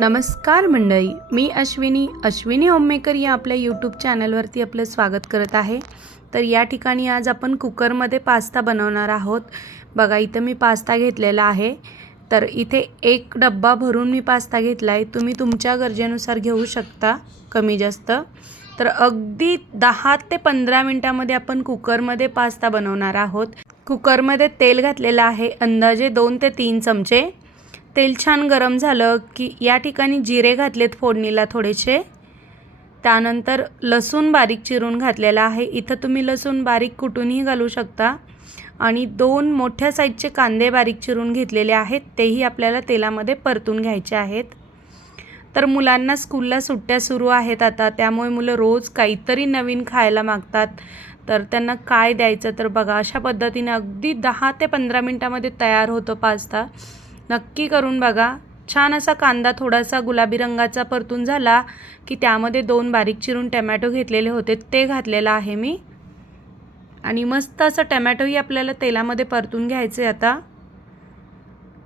नमस्कार मंडळी मी अश्विनी. अश्विनी होममेकर या आपल्या यूट्यूब चॅनलवरती आपलं स्वागत करत आहे. तर या ठिकाणी आज आपण कुकरमध्ये पास्ता बनवणार आहोत. बघा इथं मी पास्ता घेतलेला आहे. तर इथे एक डब्बा भरून मी पास्ता घेतला आहे तुम्ही तुमच्या गरजेनुसार घेऊ शकता कमी जास्त. तर अगदी दहा ते पंधरा मिनटामध्ये आपण कुकरमध्ये पास्ता बनवणार आहोत. कुकरमध्ये तेल घातलेलं आहे अंदाजे दोन ते तीन चमचे. तेल छान गरम झालं की या ठिकाणी जिरे घातलेत फोडणीला थोडेसे. त्यानंतर लसूण बारीक चिरून घातलेला आहे. इथं तुम्ही लसूण बारीक कुटूनही घालू शकता. आणि दोन मोठ्या साईजचे कांदे बारीक चिरून घेतलेले आहेत. तेही आपल्याला तेलामध्ये परतून घ्यायचे आहेत. तर मुलांना स्कूलला सुट्ट्या सुरू आहेत आता. त्यामुळे मुलं रोज काहीतरी नवीन खायला मागतात. तर त्यांना काय द्यायचं तर बघा अशा पद्धतीने अगदी दहा ते पंधरा मिनटामध्ये तयार होतो पास्ता. नक्की करून बघा. छान असा कांदा थोडासा गुलाबी रंगाचा परतून झाला की त्यामध्ये दोन बारीक चिरून टमॅटो घेतलेले होते. ते घातलेलं आहे मी. आणि मस्त असं टमॅटोही आपल्याला तेलामध्ये परतून घ्यायचे आता.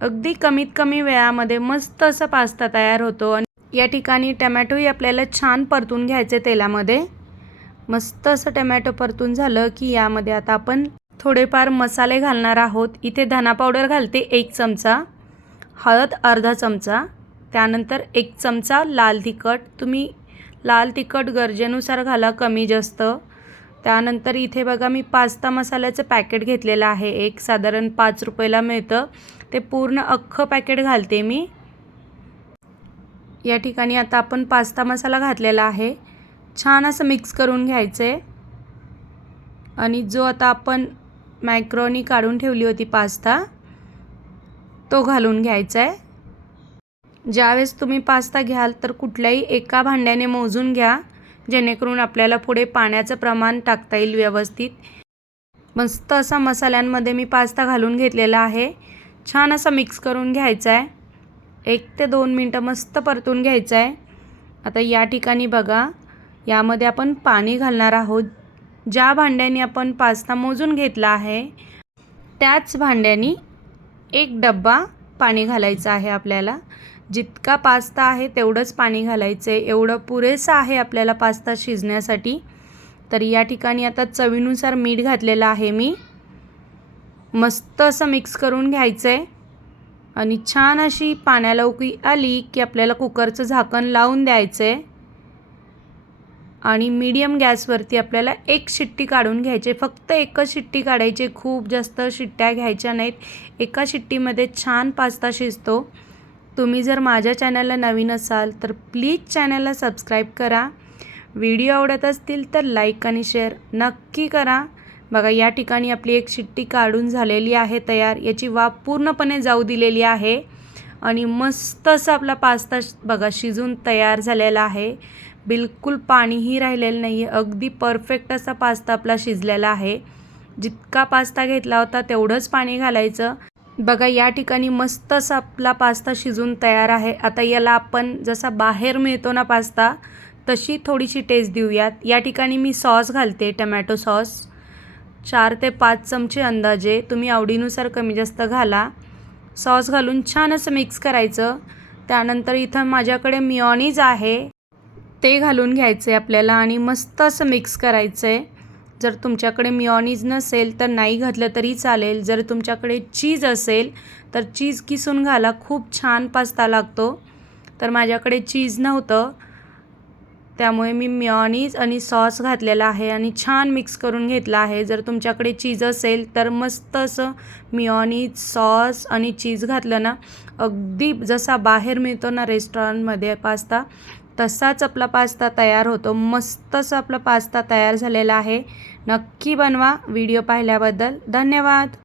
अगदी कमीत कमी वेळामध्ये मस्त असा पास्ता तयार होतो. आणि या ठिकाणी टमॅटोही आपल्याला छान परतून घ्यायचे तेलामध्ये. मस्त असं टमॅटो परतून झालं की यामध्ये आता आपण थोडेफार मसाले घालणार आहोत. इथे धना पावडर घालते एक चमचा. हळद अर्धा चमचा त्यानंतर एक चमचा लाल तिखट. तुम्ही लाल तिखट गरजेनुसार घाला कमी जास्त. त्यानंतर इथे बघा मी पास्ता मसाल्याचं पॅकेट घेतलेलं आहे. एक साधारण पाच रुपयाला मिळतं. ते पूर्ण अख्खं पॅकेट घालते मी. या ठिकाणी आता आपण पास्ता मसाला घातलेला आहे. छान असं मिक्स करून घ्यायचं आहे आणि जो आता आपण मॅक्रोनी काढून ठेवली होती पास्ता तो घालून घ्यायचा आहे ज्यावेळेस तुम्ही पास्ता घ्याल तर कुठल्याही एका भांड्याने मोजून घ्या जेणेकरून आपल्याला पुढे पाण्याचं प्रमाण टाकता येईल व्यवस्थित. मस्त असा मसाल्यांमध्ये मी पास्ता घालून घेतलेला आहे. छान असा मिक्स करून घ्यायचा आहे एक ते दोन मिनटं मस्त परतून घ्यायचं आहे आता या ठिकाणी बघा यामध्ये आपण पाणी घालणार आहोत. ज्या भांड्याने आपण पास्ता मोजून घेतला आहे त्याच भांड्यानी एक डब्बा पाणी घालायचं आहे आपल्याला. जितका पास्ता आहे तेवढंच पाणी घालायचं आहे एवढं पुरेसं आहे आपल्याला पास्ता शिजण्यासाठी. तर या ठिकाणी आता चवीनुसार मीठ घातलेलं आहे मी. मस्त असं मिक्स करून घ्यायचं आहे आणि छान अशी पाण्याला उकळी आली की आपल्याला कुकरचं झाकण लावून द्यायचं आहे आणि मीडियम गॅसवरती आपल्याला एक शिट्टी काढून घ्यायची. फक्त एकच शिट्टी काढायची. खूप जास्त शिट्ट्या घ्यायच्या नाहीत. एका शिट्टीमध्ये छान पास्ता शिजतो. तुम्ही जर माझ्या चॅनलला नवीन असाल तर प्लीज चॅनलला सबस्क्राईब करा. व्हिडिओ आवडत असतील तर लाईक आणि शेअर नक्की करा. बघा या ठिकाणी आपली एक शिट्टी काढून झालेली आहे तयार. याची वाफ पूर्णपणे जाऊ दिलेली आहे. आणि मस्त असा आपला पास्ता बघा शिजून तयार झालेला आहे. बिलकुल पाणीही राहिलेलं नाही आहे अगदी परफेक्ट असा पास्ता आपला शिजलेला आहे. जितका पास्ता घेतला होता तेवढंच पाणी घालायचं. बघा या ठिकाणी मस्त असा आपला पास्ता शिजून तयार आहे. आता याला आपण जसा बाहेर मिळतो ना पास्ता तशी थोडीशी टेस्ट देऊयात. या ठिकाणी मी सॉस घालते टमॅटो सॉस चार ते पाच चमचे अंदाजे. तुम्ही आवडीनुसार कमी जास्त घाला. सॉस घालून छान असं मिक्स करायचं. त्यानंतर इथं माझ्याकडे मिऑनीज आहे. ते घालून घ्यायचं आहे आपल्याला आणि मस्त असं मिक्स करायचं आहे जर तुमच्याकडे मिऑनीज नसेल तर नाही घातलं तरी चालेल. जर तुमच्याकडे चीज असेल तर चीज किसून घाला. खूप छान पास्ता लागतो. तर माझ्याकडे चीज नव्हतं. त्यामुळे मी मॉनीज आणि सॉस घातलेला आहे आणि छान मिक्स करून घेतला आहे. जर तुमच्याकडे चीज असेल तर मस्त असं मिऑनीज सॉस आणि चीज घातलं ना अगदी जसा बाहेर मिळतो ना रेस्टॉरंटमध्ये पास्ता तसाच आपला पास्ता तयार होतो. मस्तच आपला पास्ता तयार झालेला आहे. नक्की बनवा व्हिडिओ पाहिल्याबद्दल. धन्यवाद.